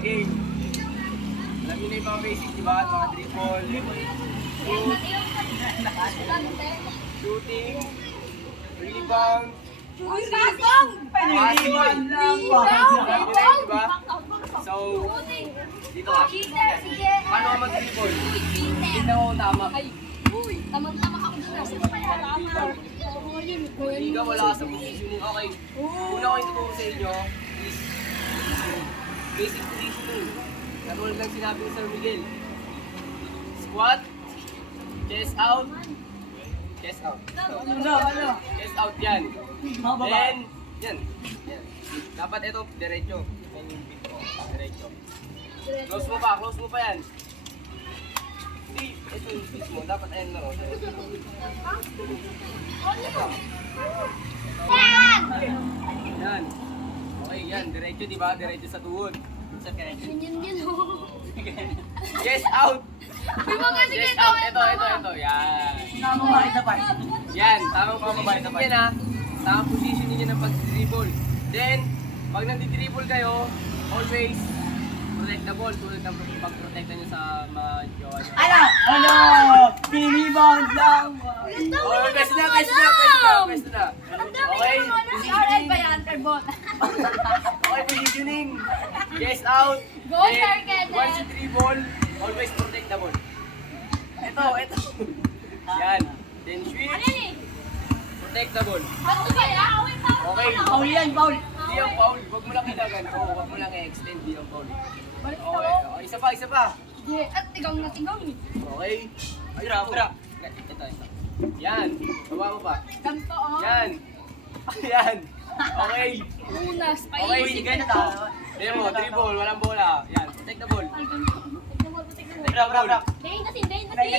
game. Alam niyo na yung mga basic, di ba? Mga dribble, shoot, shooting, rebound, passing. Alam niyo na yun, di ba? So, dito ka. Paano ka mag-dribble? Hindi ako tama. Tamang-tama ako dun. Hindi ka wala ka sa positioning. Okay. Una ko yung tuturo sa inyo is basic positioning. Katulad lang sinabi ni Sir Miguel. Squat, chest out, chest out. Chest out yan. Then, yan. Dapat ito, diretso. Diretso. Close mo pa yan. Hindi, ito yung twist mo. Dapat ayan na ro. Yan. Okay, yan. Diretso, di ba? Diretso sa tuhod. Sa diretso. Chest out! Chest out. Ito. Yan. Yan. Tamang pamabait na part. Yan ha. Tamang position ninyo ng pag-dribble. Then, pag nag-dribble kayo, always protect the ball. Tulad ng pag-protecta nyo sa mga jowa nyo. Pinibang lang! Oh, best na. Okay, CRL ba yan, Carbon? okay, positioning. Chest out. Go, Then, Sir Kenneth. once you dribble, always protect the ball. Ito. Yan. Then switch. Protect the ball. Ano ba yan? Okay. Paul yan, Paul! Hindi yung foul. Huwag mo lang ilagan. Oo, huwag mo lang i-extend. Hindi yung foul. Balik na Okay. ako. Okay, isa pa. At tigang na tigang eh. Okay. Ito. Yan. Baba mo pa. Ganto oh. Yan. Yan. Okay. Unas, Okay, paisip. sige na tayo. Demo, dribble, walang bola. Yan, protect the ball. Dahin kasi. Okay,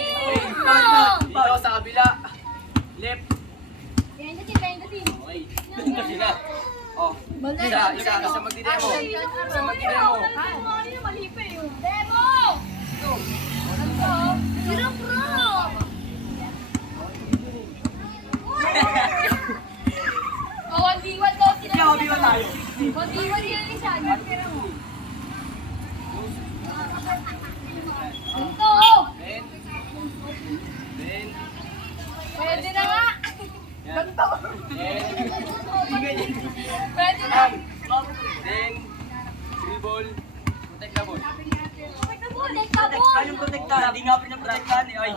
dito sa kabila. Left. Dahin kasi. Okay. Kasi na. Oh, Balik. isa magdi-demo. Isa magdi-demo. Ano yung mali pa yun? Demo! Ganto. Zero pro! Oh, 1v1 daw sila. Ikaw, 1v1 tayo. 1v1 yan isa. Ganto. Then. Then. Pwede na nga. Yan. Then. Pwede na. Then. Dribble. Protect the ball. Tayong protektahan, hindi nga pinaprotektahan eh. Ay!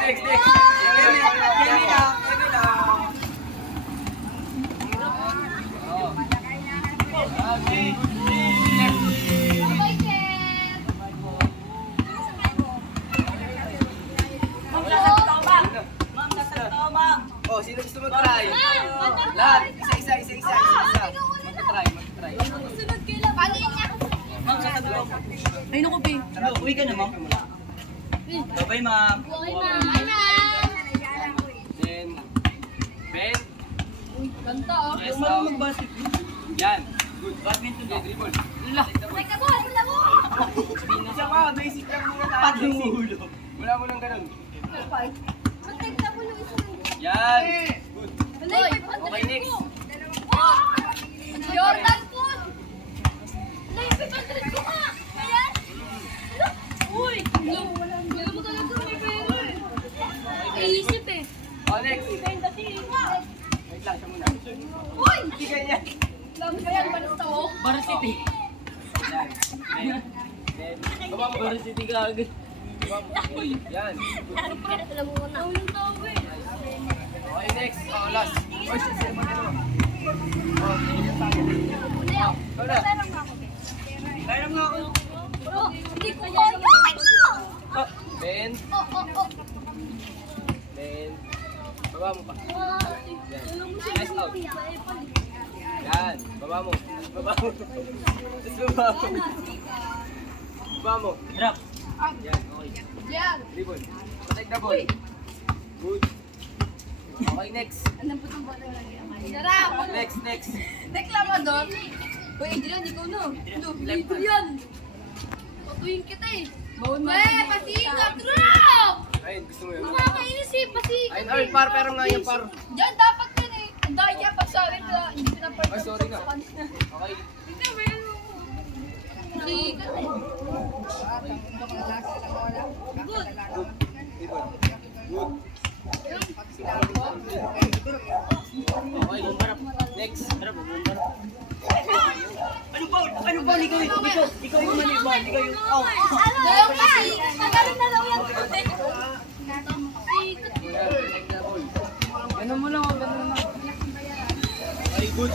Next. Yan na! Oh. Okay. Ma'am, nasaan ka, ma'am? Oh, sino gusto mag-try? Lahat. Isa. Mag-try. Ma'am, nasaan ka? Ay, naku, babe. Uwi ka na, ma'am. Bye-bye, ma'am. Then, bend. Ganto oh. Yes, Huwag mo mag-basketball. Yan. Good. Badminton na. Dribble. Isa pa, basic lang muna tayo. Pati yung Basic. ulo. Wala mo nang ganun. Yan. Good. Okay, next. Jordan Poon! Naipip ang trip ko nga! Ayan! Uy! Wala mo talaga may pera eh. Naisip eh. Oh, next. Wait lang, siya muna. Uy! Hindi ganyan. Alam mo ba yan? Basta oh. Varsity. Yan. Then, baba mo. Varsity ka agad. Baba mo. Yan. Alam mo na. Yung tao eh. Okay, next. Oh, last. Oh, siya mo na. Oh, ikaw na. Kaya nga ako. Bro, hindi ko kaya. Then, Oh. then, baba mo pa. Alam mo Nice out. Yan. Baba mo. Tapos baba mo. Baba mo. Drop. Yan, okay. Yan. Dribble. Protect the ball. Good. Okay, next. Anong putong bola yung lagi ang kanya? Sarap! Next. Reklamador? Uy, Adrian, ikaw no. Dito yan. Patuyin kita eh. Bawal mo. Pasikat! Drop! Ayun, gusto mo yun. Nakakainis eh, pasikat. Ayun, ay, par, pero nga yung par. Diyan, dapat yan eh. Ang dahil niya pag sa akin na hindi pinapart. Ay, sorry na. Okay. Hindi, mayroon mo. sikat eh. Good. Okay, bumbarap. Next. Ano ba? Ikaw yung maniban. Ikaw yung... Oh. Dalaw kasi. Magaling na daw yan. Sikat. Ganun mo lang, Ay, good.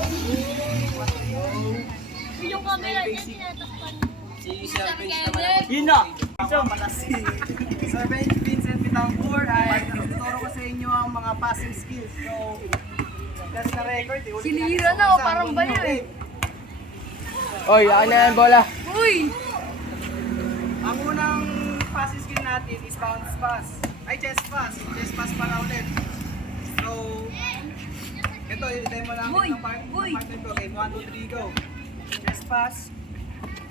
Yung camera niya tinatakpan. Si Sir Vince naman. Yun na. So, malasi. Sir Vincent Pitancourt ay tuturo ko sa inyo ang mga passing skills. So, that's the record. Sinira na, parang bayo eh. Oy, akin na yan, bola. Uy! Ang unang passing skill natin is bounce pass. Ay, chest pass. Chest pass para ulit. So, ito, i-demo namin ng partner ko. Okay, 1, 2, 3, go. Chest pass.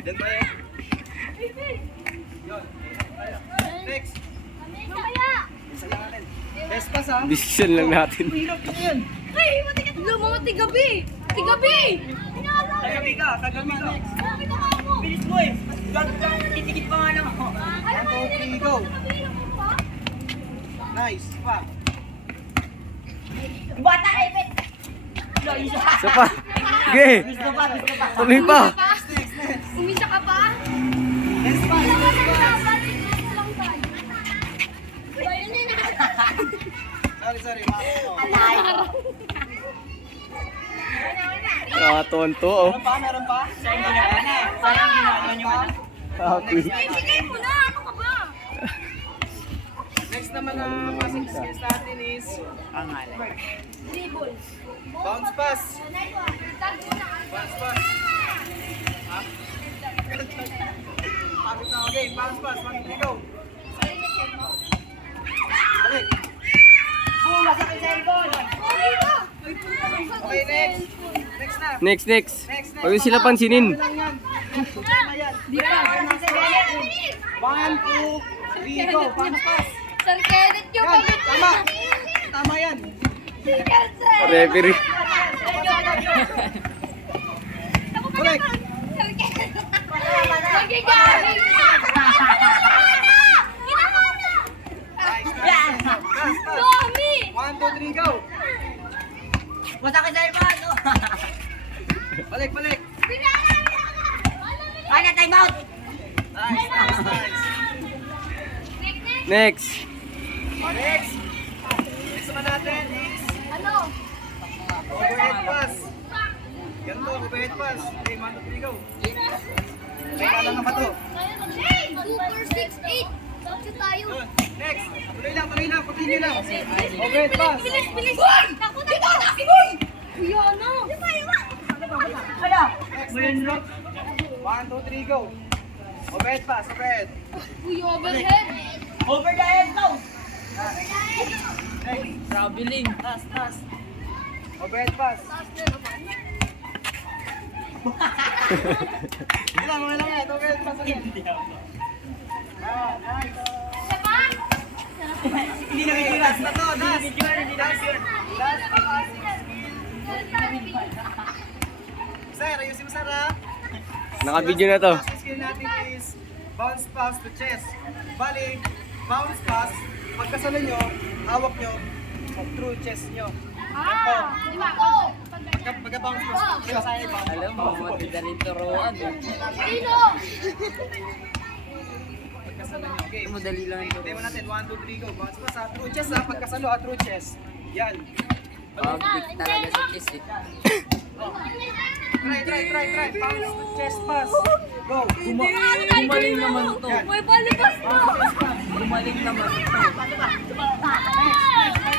Then play. Yun. Next. Mamaya! Isa lang natin. Chest pass ha. Decision lang natin. Hirap na yun. Ay, matigas. Lo, mga tigabi! Tigabi! Tagabi ka. Sabi na nga mo! Bilis mo eh. Titikit pa nga lang ako. Alam mo, 1, 2, 3, go. pa? Nice. Pa. Bata eh, bet. Isa pa. Sige. Gusto pa. Tuloy pa. Umisa ka pa? Chest pass. Alam mo, balik na lang tayo. Bayan na. Sorry. Makakuha. Nakatonto, oh. Meron pa? Sa inyo na yan eh. Sayang ginagawa nyo ka na. Happy. Bigay mo na! Ano ka ba? Next naman ang passing skills natin is Ang alay. Dribble. bounce pass. Bounce pass. Pagod na okay, bounce pass. 1, 2, go. Balik. Boom! Masakit sa cellphone! Okay, next. Next na. Next. Next. Huwag yung sila pansinin. Lang yan. Tama yan. Di pa. 1, 2, 3, go. Bounce pass. Sir Kenneth yung Yan, tama. Tama yan. Sikat, sir. Referee. Balik. Sir Kenneth. Magiging. Nice. Pass, pass. Dami! 1, 2, 3, go. Masakit sa cellphone! Balik. Ay, na time out! Nice. Next. Next. Next naman natin is Ano? overhead pass. Ganito, overhead pass. Okay, 1, 2, 3, go. Kaya lang ang bato. 2, 4, 6, 8. Bakit tayo? Yun. Next. Tuloy lang. Continue lang. Overhead pass. Bilis! Naku, dito! Boy! Kuya, ano? Kaya! Next. Mayan rock. 1, 2, 3, go. Overhead pass. Overhead. Kuya, overhead! Over the head now! Next. Traveling. Pass. Overhead pass. Hindi lang, mga lang yan. Overhead pass ulit. Nice. Hindi na may Last na to. Last. Hindi na Last na pass. Sir, ayusin mo, sir, ha? Naka-video na to. Last skill natin is bounce pass to chest. Bali, bounce pass, pagkasalo nyo, hawak nyo, through chest nyo. Di ba ako? Pagka-bounce pass, kaya sa iba. Alam mo, matidaling turuan eh. Sino? Pagkasalo nyo, okay. Madali lang ito. Demo natin, 1, 2, 3, go. Bounce pass, ha? Through chest, ha? Pagkasalo, ha? Through chest. Yan. Pag-pick talaga sa kiss eh. Try. Bounce to chest pass. Go. Gumaling naman to. May palibas mo! Gumaling naman to.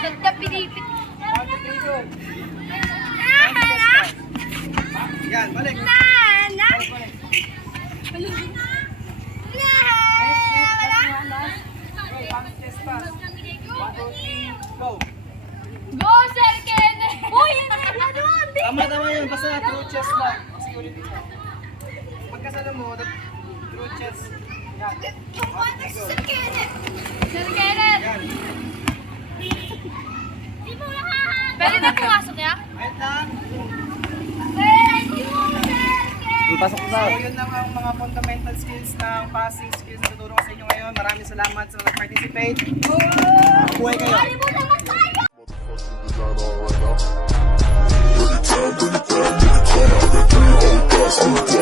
Ganda pinipit. 1, 2, 3, go. Yan, balik. Balik. Okay, bounce chest pass. 1, 2, 3, go. Go, Sir Kenneth! Uy! Ano? Tama yun, basta through chest lang. Kasi ulit isa. Pagkasalo mo, through chest. Yan. Sir Kenneth! Sir Kenneth! Yan. Pwede na pumasok ya? Wait lang. Thank you, Sir Kenneth! pasok na. So, yun lang ang mga fundamental skills ng passing skills na tuturo ko sa inyo ngayon. Maraming salamat sa nag-participate. Buhay kayo! Ano mo naman tayo? Bring it down, bring it down, bring it down.